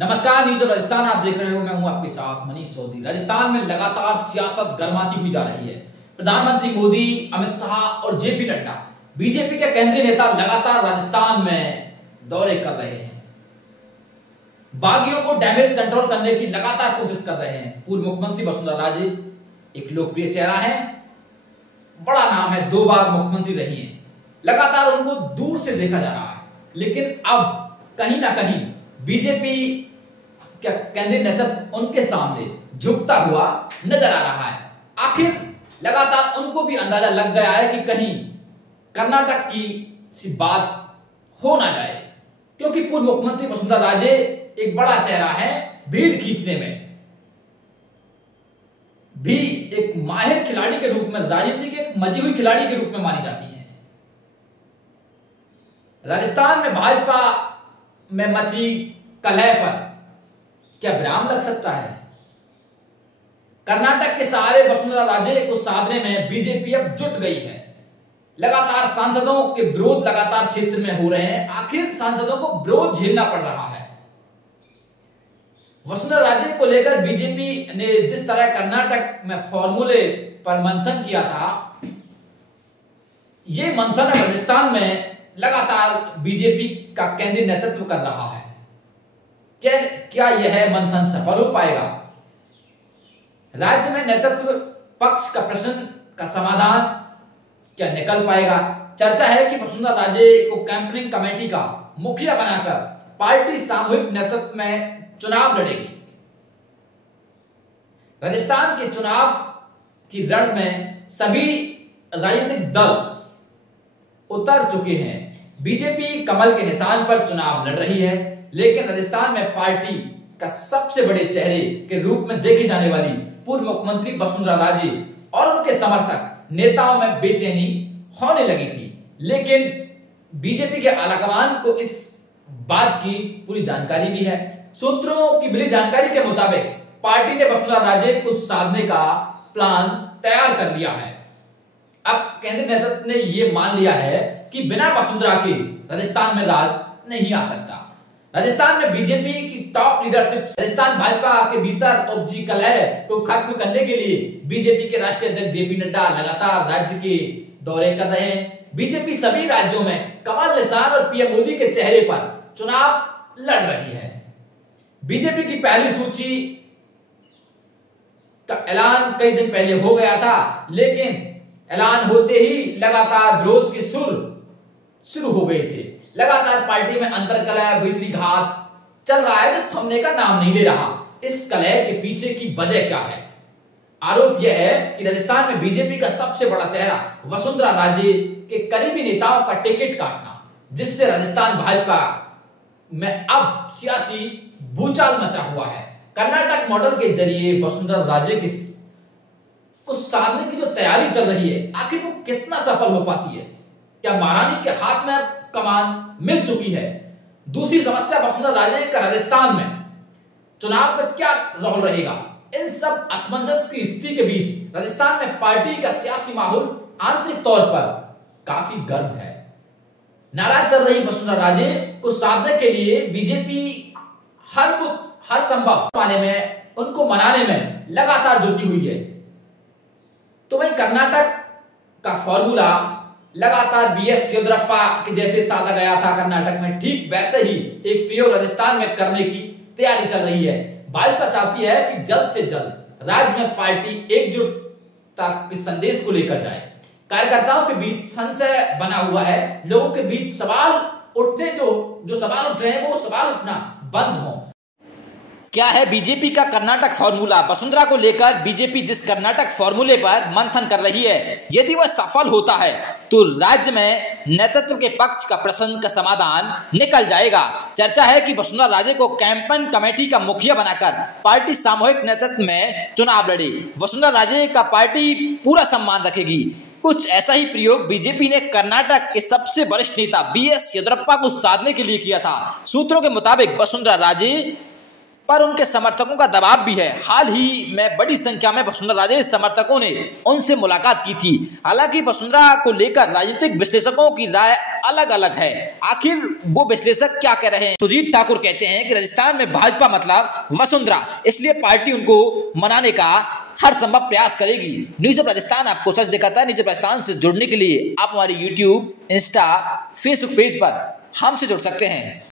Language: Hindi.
नमस्कार, न्यूज राजस्थान आप देख रहे हो। मैं हूं आपके साथ मनीष चौधरी। राजस्थान में लगातार सियासत गर्माती हुई जा रही है। प्रधानमंत्री मोदी, अमित शाह और जेपी नड्डा, बीजेपी के केंद्रीय नेता लगातार राजस्थान में दौरे कर रहे हैं। बागियों को डैमेज कंट्रोल करने की लगातार कोशिश कर रहे हैं। पूर्व मुख्यमंत्री वसुंधरा राजे एक लोकप्रिय चेहरा है, बड़ा नाम है, 2 बार मुख्यमंत्री रही है। लगातार उनको दूर से देखा जा रहा है, लेकिन अब कहीं ना कहीं बीजेपी क्या केंद्रीय नेतृत्व उनके सामने झुकता हुआ नजर आ रहा है। आखिर लगातार उनको भी अंदाजा लग गया है कि कहीं कर्नाटक की सी बात हो ना जाए, क्योंकि पूर्व मुख्यमंत्री वसुंधरा राजे एक बड़ा चेहरा है। भीड़ खींचने में भी एक माहिर खिलाड़ी के रूप में, राजनीति के एक मजी हुई खिलाड़ी के रूप में मानी जाती है। राजस्थान में भाजपा में मची कलह पर क्या विराम लग सकता है? कर्नाटक के सहारे वसुंधरा राजे को साधने में बीजेपी अब जुट गई है। लगातार सांसदों के विरोध लगातार क्षेत्र में हो रहे हैं। आखिर सांसदों को विरोध झेलना पड़ रहा है। वसुंधरा राजे को लेकर बीजेपी ने जिस तरह कर्नाटक में फॉर्मूले पर मंथन किया था, यह मंथन राजस्थान में लगातार बीजेपी का केंद्रीय नेतृत्व कर रहा है। क्या यह मंथन सफल हो पाएगा? राज्य में नेतृत्व पक्ष का प्रश्न का समाधान क्या निकल पाएगा? चर्चा है कि वसुंधरा राजे को कैंपेनिंग कमेटी का मुखिया बनाकर पार्टी सामूहिक नेतृत्व में चुनाव लड़ेगी। राजस्थान के चुनाव की रण में सभी राजनीतिक दल उतर चुके हैं। बीजेपी कमल के निशान पर चुनाव लड़ रही है, लेकिन राजस्थान में पार्टी का सबसे बड़े चेहरे के रूप में देखी जाने वाली पूर्व मुख्यमंत्री वसुंधरा राजे और उनके समर्थक नेताओं में बेचैनी होने लगी थी। लेकिन बीजेपी के आलाकमान को इस बात की पूरी जानकारी भी है। सूत्रों की मिली जानकारी के मुताबिक पार्टी ने वसुंधरा राजे को साधने का प्लान तैयार कर लिया है। अब केंद्रीय नेतृत्व ने यह मान लिया है कि बिना वसुंधरा के राजस्थान में राज नहीं आ सकता। राजस्थान में बीजेपी की टॉप लीडरशिप, राजस्थान भाजपा के भीतर उपजी कलह को खत्म करने के लिए बीजेपी के राष्ट्रीय अध्यक्ष जेपी नड्डा लगातार राज्य के दौरे कर रहे हैं। बीजेपी सभी राज्यों में कमल निशान और पीएम मोदी के चेहरे पर चुनाव लड़ रही है। बीजेपी की पहली सूची का ऐलान कई दिन पहले हो गया था, लेकिन ऐलान होते ही लगातार विरोध के सुर शुरू हो गए थे। लगातार पार्टी में अंतरकलह, भीतरी घात चल रहा है, जो थमने का नाम नहीं ले रहा। इस कलह के पीछे की वजह क्या है? आरोप यह है कि राजस्थान में बीजेपी का सबसे बड़ा चेहरा वसुंधरा राजे के करीबी नेताओं का टिकट काटना, जिससे राजस्थान भाजपा में अब सियासी भूचाल मचा हुआ है। कर्नाटक मॉडल के जरिए वसुंधरा राजे को साधने की जो तैयारी चल रही है, आखिर वो कितना सफल हो पाती है? क्या महारानी के हाथ में कमान मिल चुकी है? दूसरी समस्या, वसुंधरा राजे का राजस्थान में चुनाव में क्या रोल रहेगा? इन सब असमंजस की स्थिति के बीच राजस्थान में पार्टी का सियासी माहौल आंतरिक तौर पर काफी गर्म है। नाराज चल रही वसुंधरा राजे को साधने के लिए बीजेपी हर संभव पाने में, उनको मनाने में लगातार जुटी हुई है। तो वही कर्नाटक का फॉर्मूला लगातार बीएस येदियुरप्पा के जैसे साधा गया था कर्नाटक में, ठीक वैसे ही एक प्रयोग राजस्थान में करने की तैयारी चल रही है। भाजपा चाहती है कि जल्द से जल्द राज्य में पार्टी एकजुटता के संदेश को लेकर जाए। कार्यकर्ताओं के बीच संशय बना हुआ है, लोगों के बीच सवाल उठने जो सवाल उठ रहे हैं, वो सवाल उठना बंद हो। क्या है बीजेपी का कर्नाटक फॉर्मूला? वसुंधरा को लेकर बीजेपी जिस कर्नाटक फॉर्मूले पर मंथन कर रही है, यदि वह सफल होता है तो राज्य में नेतृत्व के पक्ष का प्रश्न का समाधान निकल जाएगा। चर्चा है कि वसुंधरा राजे को कैंपेन कमेटी का मुखिया बनाकर पार्टी सामूहिक नेतृत्व में चुनाव लड़े। वसुंधरा राजे का पार्टी पूरा सम्मान रखेगी। कुछ ऐसा ही प्रयोग बीजेपी ने कर्नाटक के सबसे वरिष्ठ नेता बीएस येदियुरप्पा को साधने के लिए किया था। सूत्रों के मुताबिक वसुंधरा राजे पर उनके समर्थकों का दबाव भी है। हाल ही में बड़ी संख्या में वसुंधरा राजे समर्थकों ने उनसे मुलाकात की थी। हालांकि वसुंधरा को लेकर राजनीतिक विश्लेषकों की राय अलग अलग है। आखिर वो विश्लेषक क्या कह रहे हैं? सुजीत ठाकुर कहते हैं कि राजस्थान में भाजपा मतलब वसुंधरा, इसलिए पार्टी उनको मनाने का हर संभव प्रयास करेगी। न्यूज ऑफ राजस्थान आपको सच दिखाता है। न्यूज ऑफ राजस्थान से जुड़ने के लिए आप हमारे YouTube, इंस्टा, फेसबुक पेज पर हमसे जुड़ सकते हैं।